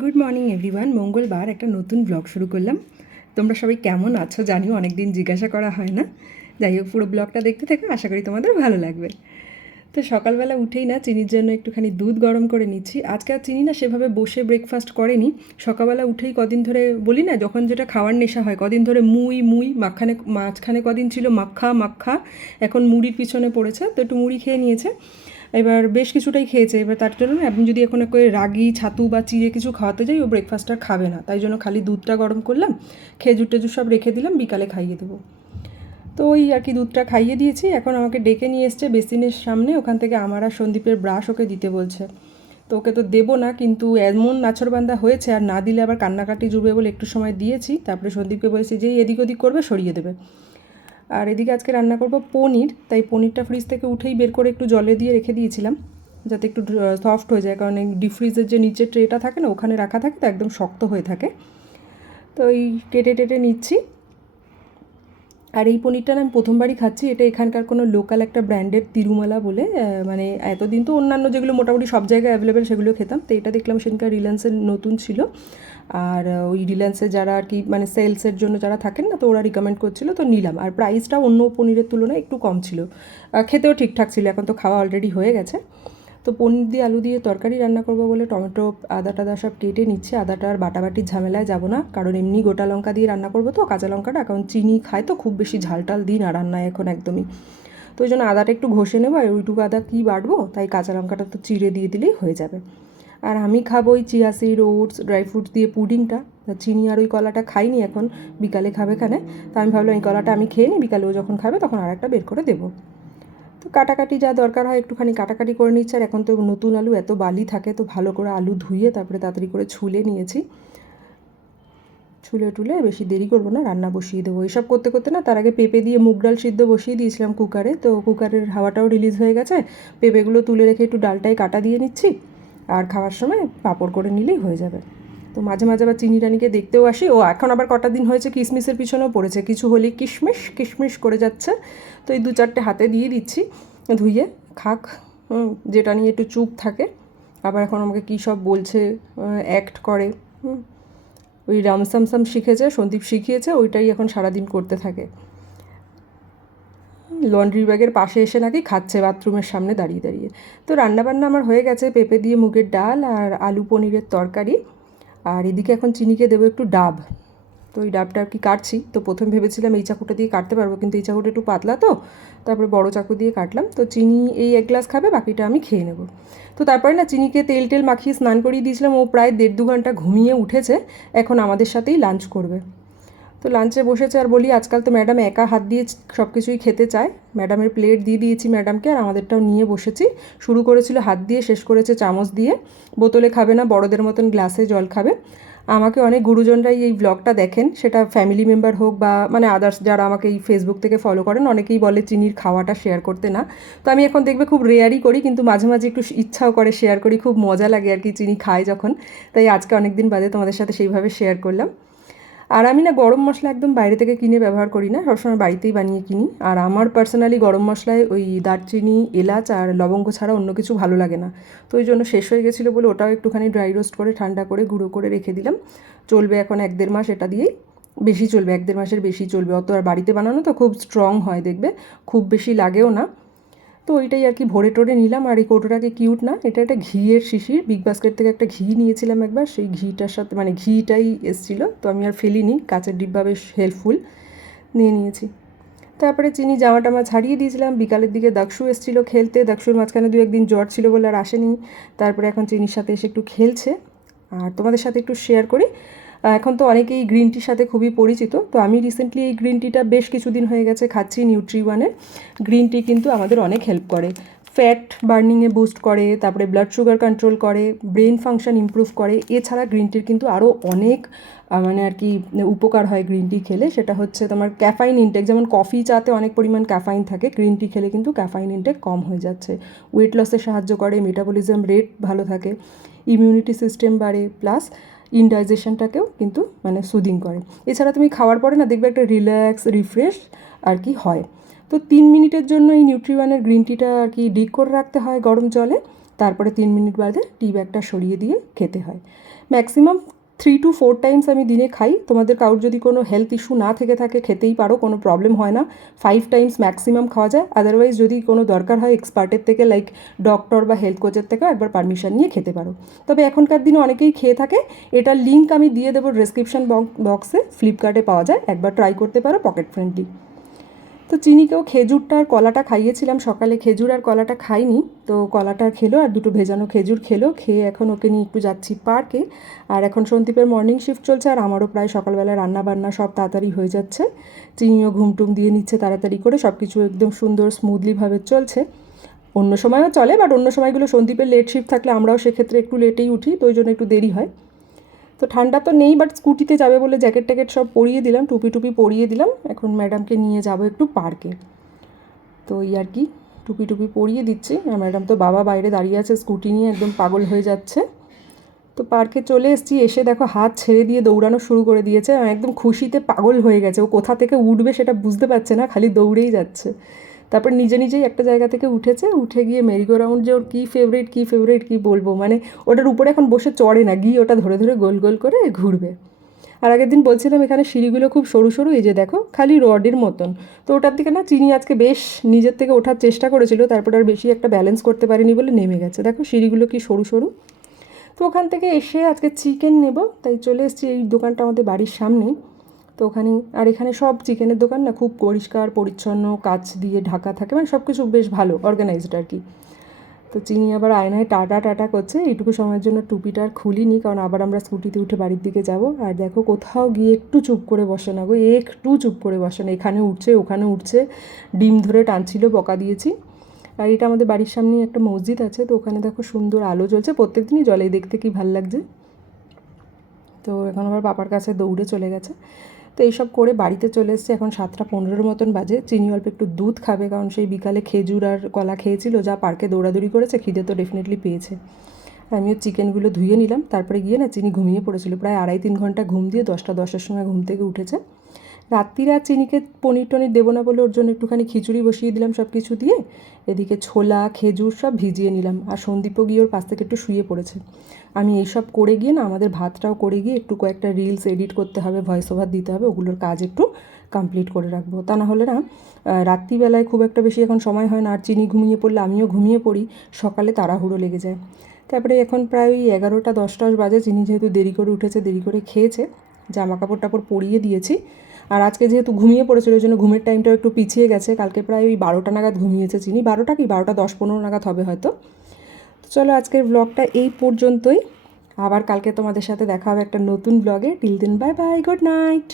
Good morning everyone. মঙ্গলবার একটা নতুন ব্লগ শুরু করলাম। তোমরা সবাই কেমন আছো জানিও, অনেক দিন জিজ্ঞাসা করা হয় না। যাই হোক, পুরো ব্লগটা দেখতে থেকো, আশা করি তোমাদের ভালো লাগবে। তো সকালবেলা উঠেই না চিনির জন্য একটুখানি দুধ গরম করে নিচ্ছি। আজকে আর চিনি না সেভাবে বসে ব্রেকফাস্ট করেনি। সকালবেলা উঠেই কদিন ধরে বলি না, যখন যেটা খাওয়ার নেশা হয়, কদিন ধরে মুই মুই মাঝখানে কদিন ছিল মাখা মাখা, এখন মুড়ির পিছনে পড়েছে, তো একটু মুড়ি খেয়ে নিয়েছে। এবার বেশ কিছুটাই খেয়েছে। এবার তার জন্য আমি যদি এখন করে রাগি ছাতু বা চিড়ে কিছু খাওয়াতে যাই, ও ব্রেকফাস্টটা খাবে না, তাই জন্য খালি দুধটা গরম করলাম, খেজুর টেজুর সব রেখে দিলাম, বিকালে খাইয়ে দেবো। তো ওই আর কি দুধটা খাইয়ে দিয়েছি। এখন আমাকে ডেকে নিয়ে এসছে বেসিনের সামনে, ওখান থেকে আমার আর সন্দীপের ব্রাশ ওকে দিতে বলছে। তো ওকে তো দেবো না, কিন্তু এমন নাছরবান্দা হয়েছে, আর না দিলে আবার কান্নাকাটি জুড়বে বলে একটু সময় দিয়েছি। তারপরে সন্দীপকে বলেছি যে এদিক ওদিক করবে সরিয়ে দেবে। আর এদিকে আজকে রান্না করব পনির, তাই পনিরটা ফ্রিজ থেকে উঠেই বের করে একটু জলে দিয়ে রেখে দিয়েছিলাম, যাতে একটু সফট হয়ে যায়, কারণ এই ডিপ ফ্রিজের যে নিচের ট্রেটা থাকে না, ওখানে রাখা থাকে তো একদম শক্ত হয়ে থাকে। তো এই কেটে টেটে নিচ্ছি। আর এই পনিরটা না আমি প্রথমবারই খাচ্ছি। এটা এখানকার কোনো লোকাল একটা ব্র্যান্ডের তিরুমালা বলে, মানে এতদিন তো অন্যান্য যেগুলো মোটামুটি সব জায়গায় অ্যাভেলেবেল সেগুলো খেতাম, তো এটা দেখলাম সেদিনকার রিলায়েন্সের নতুন ছিল। আর ওই রিলায়েন্সে যারা আর কি মানে সেলসের জন্য যারা থাকেন না, তো ওরা রিকমেন্ড করছিল, তো নিলাম। আর প্রাইসটা অন্য পনিরের তুলনায় একটু কম ছিল, খেতেও ঠিকঠাক ছিল। এখন তো খাওয়া অলরেডি হয়ে গেছে। তো পনির দিয়ে আলু দিয়ে তরকারি রান্না করবো বলে টমেটো আদা টাদা সব কেটে নিচ্ছে। আদাটা আর বাটাবাটির ঝামেলায় যাবো না, কারণ এমনি গোটা লঙ্কা দিয়ে রান্না করবো, তো কাঁচা লঙ্কাটা কারণ চিনি খায়, তো খুব বেশি ঝাল টাল দিই না রান্নায় এখন একদমই। তো ওই জন্য আদাটা একটু ঘষে নেবো, আর ওইটুকু আদা কী বাটবো, তাই কাঁচা লঙ্কাটা তো চিড়ে দিয়ে দিলেই হয়ে যাবে। আর আমি খাবো ওই chia seed oats dry fruits দিয়ে পুডিংটা। চিনি আর ওই কলাটা খাইনি, এখন বিকালে খাবে খানে, তা আমি ভাবলাম এই কলাটা আমি খেয়ে নিই, বিকালে ও যখন খাবে তখন আর একটা বের করে দেবো। তো কাটাকাটি যা দরকার হয় একটুখানি কাটাকাটি করে নিচ্ছে। আর এখন তো নতুন আলু এত বালি থাকে, তো ভালো করে আলু ধুয়ে তারপরে তাড়াতাড়ি করে ছুলে নিয়েছি। ছুলে টুলে বেশি দেরি করবো না, রান্না বসিয়ে দেবো। এসব করতে করতে না তার আগে পেঁপে দিয়ে মুগ ডাল সিদ্ধ বসিয়ে দিয়েছিলাম কুকারে, তো কুকারের হাওয়াটাও রিলিজ হয়ে গেছে। পেঁপেগুলো তুলে রেখে একটু ডালটাই কাটা দিয়ে নিচ্ছি, আর খাওয়ার সময় পাঁপড় করে নিলেই হয়ে যাবে। তো মাঝে মাঝে আবার চিনি রানিকে দেখতেও আসি। ও এখন আবার কটা দিন হয়েছে কিশমিশের পিছনেও পড়েছে, কিছু হলেই কিশমিশ কিশমিশ করে যাচ্ছে। তো এই 2-4টে হাতে দিয়ে দিচ্ছি, ধুইয়ে খাক, যেটা নিয়ে একটু চুপ থাকে। আবার এখন আমাকে কী সব বলছে, অ্যাক্ট করে। ওই রামসামসাম শিখেছে, সন্দীপ শিখিয়েছে, ওইটাই এখন সারাদিন করতে থাকে। লন্ড্রি ব্যাগের পাশে এসে নাকি খাচ্ছে বাথরুমের সামনে দাঁড়িয়ে দাঁড়িয়ে। তো রান্নাবান্না আমার হয়ে গেছে, পেঁপে দিয়ে মুগের ডাল আর আলু পনিরের তরকারি। আর এদিকে এখন চিনিকে দেবো একটু ডাব। তো ওই ডাবটা আর কি কাটছি। তো প্রথম ভেবেছিলাম এই চাকুটা দিয়ে কাটতে পারবো, কিন্তু এই চাকুটা একটু পাতলা, তো তারপরে বড় চাকু দিয়ে কাটলাম। তো চিনি এই 1 গ্লাস খাবে, বাকিটা আমি খেয়ে নেব। তো তারপরে না চিনিকে তেল টেল মাখিয়ে স্নান করিয়ে দিয়েছিলাম। ও প্রায় 1.5-2 ঘন্টা ঘুমিয়ে উঠেছে, এখন আমাদের সাথেই লাঞ্চ করবে। তো লাঞ্চে বসেছে। আর বলি আজকাল তো ম্যাডাম একা হাত দিয়ে সব কিছুই খেতে চায়। ম্যাডামের প্লেট দিয়ে দিয়েছি ম্যাডামকে, আর আমাদেরটাও নিয়ে বসেছি। শুরু করেছিল হাত দিয়ে, শেষ করেছে চামচ দিয়ে। বোতলে খাবে না, বড়দের মতন গ্লাসে জল খাবে। আমাকে অনেক গুরুজনরাই এই ব্লগটা দেখেন, সেটা ফ্যামিলি মেম্বার হোক বা মানে আদার্স যারা আমাকে এই ফেসবুক থেকে ফলো করেন, অনেকেই বলে চিনির খাওয়াটা শেয়ার করতে না। তো আমি এখন দেখবে খুব রেয়ারই করি, কিন্তু মাঝে মাঝে একটু ইচ্ছাও করে শেয়ার করি, খুব মজা লাগে আর কি চিনি খায় যখন। তাই আজকে অনেক দিন বাদে তোমাদের সাথে সেইভাবে শেয়ার করলাম। আর আমি না গরম মশলা একদম বাইরে থেকে কিনে ব্যবহার করি না, সবসময় বাড়িতেই বানিয়ে কিনি। আর আমার পার্সোনালি গরম মশলায় ওই দারচিনি এলাচ আর লবঙ্গ ছাড়া অন্য কিছু ভালো লাগে না। তো ওই জন্য শেষ হয়ে গেছিলো বলে ওটাও একটুখানি ড্রাই রোস্ট করে ঠান্ডা করে গুঁড়ো করে রেখে দিলাম। চলবে এখন 1-1.5 মাস এটা দিয়েই, বেশি চলবে, 1-1.5 মাসের বেশি চলবে। অত আর বাড়িতে বানানো তো খুব স্ট্রং হয় দেখবে, খুব বেশি লাগেও না। তো ওইটাই আর কি ভরে টোরে নিলাম। আর এই কৌটোটাকে কিউট না, এটা একটা ঘিয়ের শিশির, বিগ বাস্কেট থেকে একটা ঘি নিয়েছিলাম একবার, সেই ঘিটার সাথে মানে ঘিটাই এসেছিলো, তো আমি আর ফেলিনি, কাঁচের ডিব্বা বেশ হেল্পফুল, নিয়ে নিয়েছি। তারপরে চিনি জামা টামা ছাড়িয়ে দিয়েছিলাম। বিকালের দিকে দাক্ষু এসেছিলো খেলতে, দাক্ষুর মাঝখানে 2-1 দিন জ্বর ছিল বলে আর আসেনি। তারপরে এখন চিনির সাথে এসে একটু খেলছে। আর তোমাদের সাথে একটু শেয়ার করি, এখন তো অনেকেই গ্রিন টির সাথে খুবই পরিচিত। তো আমি রিসেন্টলি এই গ্রিন টিটা বেশ কিছুদিন হয়ে গেছে খাচ্ছি, নিউট্রিওয়ানের। গ্রিন টি কিন্তু আমাদের অনেক হেল্প করে, ফ্যাট বার্নিংয়ে বুস্ট করে, তারপরে ব্লাড সুগার কন্ট্রোল করে, ব্রেন ফাংশন ইমপ্রুভ করে। এছাড়া গ্রিন টির কিন্তু আরও অনেক মানে আর কি উপকার হয় গ্রিন টি খেলে। সেটা হচ্ছে তোমার ক্যাফাইন ইনটেক, যেমন কফি চাতে অনেক পরিমাণ ক্যাফাইন থাকে, গ্রিন টি খেলে কিন্তু ক্যাফাইন ইনটেক কম হয়ে যাচ্ছে। ওয়েট লসে সাহায্য করে, মেটাবলিজম রেট ভালো থাকে, ইমিউনিটি সিস্টেম বাড়ে, প্লাস ইনডাইজেশনটাকেও কিন্তু মানে সুদিং করে। এছাড়া তুমি খাওয়ার পরে না দেখবে একটা রিল্যাক্স রিফ্রেশ আর কি হয়। তো 3 মিনিটের জন্য এই নিউট্রিওয়ানের গ্রিন টিটা আর কি ডিপ করে রাখতে হয় গরম জলে, তারপরে 3 মিনিট বাদে টি ব্যাগটা সরিয়ে দিয়ে খেতে হয়। ম্যাক্সিমাম 3 to 4 টাইমস আমি দিনে খাই। তোমাদের কারোর যদি কোনো হেলথ ইস্যু না থেকে থাকে খেতেই পারো, কোনো প্রবলেম হয় না। 5 টাইমস ম্যাক্সিমাম খাওয়া যায়। আদারওয়াইজ যদি কোনো দরকার হয় এক্সপার্টের থেকে, লাইক ডক্টর বা হেলথ কোচের থেকেও একবার পারমিশন নিয়ে খেতে পারো। তবে এখনকার দিনে অনেকেই খেয়ে থাকে। এটার লিঙ্ক আমি দিয়ে দেবো ডেসক্রিপশন বক্সে, ফ্লিপকার্টে পাওয়া যায়, একবার ট্রাই করতে পারো, পকেট ফ্রেন্ডলি। তো চিনিকেও খেজুরটা আর কলাটা খাইয়েছিলাম সকালে, খেজুর আর কলাটা খাইনি, তো কলাটা খেলো আর দুটো ভেজানো খেজুর খেলো। খেয়ে এখন ওকে নিয়ে একটু যাচ্ছি পার্কে। আর এখন সন্দীপের মর্নিং শিফট চলছে, আর আমারও প্রায় সকালবেলা রান্না বান্না সব তাড়াতাড়ি হয়ে যাচ্ছে। চিনিও ঘুমটুম দিয়ে নিচ্ছে তাড়াতাড়ি করে, সব কিছু একদম সুন্দর স্মুথলিভাবে চলছে। অন্য সময়ও চলে, বাট অন্য সময়গুলো সন্দীপের লেট শিফট থাকলে আমরাও সেক্ষেত্রে একটু লেটেই উঠি, তো ওই জন্য একটু দেরি হয়। তো ঠান্ডা তো নেই, বাট স্কুটিতে যাবে বলে জ্যাকেট ট্যাকেট সব পরিয়ে দিলাম, টুপি টুপি পরিয়ে দিলাম। এখন ম্যাডামকে নিয়ে যাব একটু পার্কে, তো এই আর কি, টুপি টুপি পরিয়ে দিচ্ছি। আর ম্যাডাম তো বাবা বাইরে দাঁড়িয়ে আছে স্কুটি নিয়ে, একদম পাগল হয়ে যাচ্ছে। তো পার্কে চলে এসেছি, এসে দেখো হাত ছেড়ে দিয়ে দৌড়ানো শুরু করে দিয়েছে, একদম খুশিতে পাগল হয়ে গেছে। ও কোথা থেকে উঠবে সেটা বুঝতে পারছে না, খালি দৌড়েই যাচ্ছে। তারপর নিজে নিজেই একটা জায়গা থেকে উঠেছে, উঠে গিয়ে মেরিগো রাউন্ড, যে ওর কী ফেভারিট কী বলবো, মানে ওটার উপরে এখন বসে চড়ে না, গিয়ে ওটা ধরে ধরে গোল গোল করে ঘুরবে। আর আগের দিন বলছিলাম এখানে সিঁড়িগুলো খুব সরু সরু, এই যে দেখো খালি রডের মতন। তো ওটার দিকে না চিনি আজকে বেশ নিজের থেকে ওঠার চেষ্টা করেছিল, তারপর আর বেশি একটা ব্যালেন্স করতে পারিনি বলে নেমে গেছে। দেখো সিঁড়িগুলো কি সরু সরু। তো ওখান থেকে এসে আজকে চিকেন নেব, তাই চলে এসেছি। এই দোকানটা আমাদের বাড়ির সামনেই, তো ওখানে, আর এখানে সব চিকেনের দোকান না খুব পরিষ্কার পরিচ্ছন্ন, কাচ দিয়ে ঢাকা থাকে, মানে সব কিছু বেশ ভালো অর্গানাইজড আর কি। তো চিনি আবার আয়নায় টাটা টাটা করছে। এইটুকু সময়ের জন্য টুপিটা আর খুলিনি, কারণ আবার আমরা স্কুটিতে উঠে বাড়ির দিকে যাব। আর দেখো কোথাও গিয়ে একটু চুপ করে বসে না গো, একটু চুপ করে বসে না, এখানে উঠছে ওখানে উঠছে, ডিম ধরে টানছিল, বকা দিয়েছি। আর এটা আমাদের বাড়ির সামনেই একটা মসজিদ আছে, তো ওখানে দেখো সুন্দর আলো জ্বলছে, প্রত্যেক দিনই জ্বলে, দেখতে কি ভাল লাগছে। তো এখন আবার পাপার কাছে দৌড়ে চলে গেছে। তো এইসব করে বাড়িতে চলে এসছে, এখন 7:15 মতন বাজে। চিনি অল্প একটু দুধ খাবে, কারণ সেই বিকালে খেজুর আর কলা খেয়েছিল, যা পার্কে দৌড়াদৌড়ি করেছে, খিদে তো ডেফিনেটলি পেয়েছে। আমিও চিকেনগুলো ধুয়ে নিলাম, তারপরে গিয়ে না চিনি ঘুমিয়ে পড়েছিল, প্রায় 2.5-3 ঘন্টা ঘুম দিয়ে 10:10-এর সময় ঘুম থেকে উঠেছে। রাত্রিরে আর চিনিকে পনির টনির দেবো না বলে ওর জন্য একটুখানি খিচুড়ি বসিয়ে দিলাম সব কিছু দিয়ে। এদিকে ছোলা খেজুর সব ভিজিয়ে নিলাম, আর সন্দীপও গিয়ে ওর পাশ থেকে একটু শুয়ে পড়েছে। আমি এইসব করে গিয়ে না আমাদের ভাতটাও করে গিয়ে একটু কয়েকটা রিলস এডিট করতে হবে, ভয়েস ওভার দিতে হবে, ওগুলোর কাজ একটু কমপ্লিট করে রাখবো। তা না হলে না রাত্রিবেলায় খুব একটা বেশি এখন সময় হয় না, আর চিনি ঘুমিয়ে পড়লে আমিও ঘুমিয়ে পড়ি, সকালে তাড়াহুড়ো লেগে যায়। তারপরে এখন প্রায় ওই 11টা 10টা বাজে। চিনি যেহেতু দেরি করে উঠেছে, দেরি করে খেয়েছে, জামা কাপড় টাপড় পরিয়ে দিয়েছি। আর আজকে যেহেতু ঘুমিয়ে পড়েছিল, ওই জন্য ঘুমের টাইমটাও একটু পিছিয়ে গেছে। কালকে প্রায় ওই 12টা নাগাদ ঘুমিয়েছে চিনি, 12:10-15 নাগাদ হবে হয়তো। তো চলো আজকের ব্লগটা এই পর্যন্তই, আবার কালকে তোমাদের সাথে দেখা হবে একটা নতুন ব্লগে। Till then bye bye, good night.